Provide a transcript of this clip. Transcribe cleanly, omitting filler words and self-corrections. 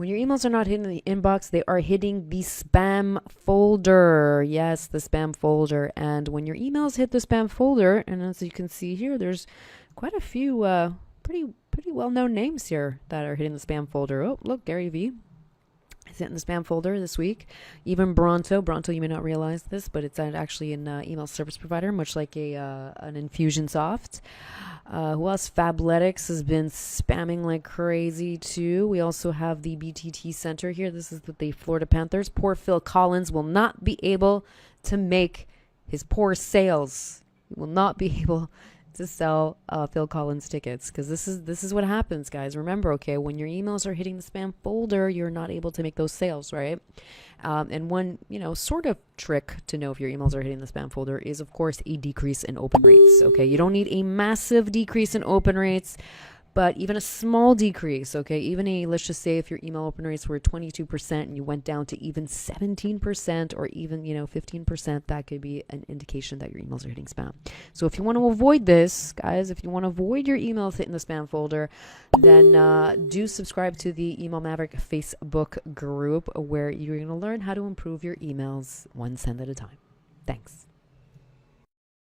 When your emails are not hitting the inbox, they are hitting the spam folder. Yes, the spam folder. And when your emails hit the spam folder, and as you can see here, there's quite a few pretty well-known names here that are hitting the spam folder. Oh, look, Gary Vee is hitting the spam folder this week. Even Bronto. Bronto, you may not realize this, but it's actually an email service provider, much like an Infusionsoft. Who else? Fabletics has been spamming like crazy too. We also have the BTT Center here. This is the Florida Panthers. Poor Phil Collins will not be able to make his poor sales. He will not be able to sell Phil Collins tickets, because this is what happens, guys. Remember, okay, when your emails are hitting the spam folder, you're not able to make those sales, right? And one, sort of trick to know if your emails are hitting the spam folder is, of course, a decrease in open rates. Okay, you don't need a massive decrease in open rates, but even a small decrease, okay, let's just say if your email open rates were 22% and you went down to even 17% or even, 15%, that could be an indication that your emails are hitting spam. So if you want to avoid this, guys, if you want to avoid your emails hitting the spam folder, then do subscribe to the Email Maverick Facebook group, where you're going to learn how to improve your emails one send at a time. Thanks.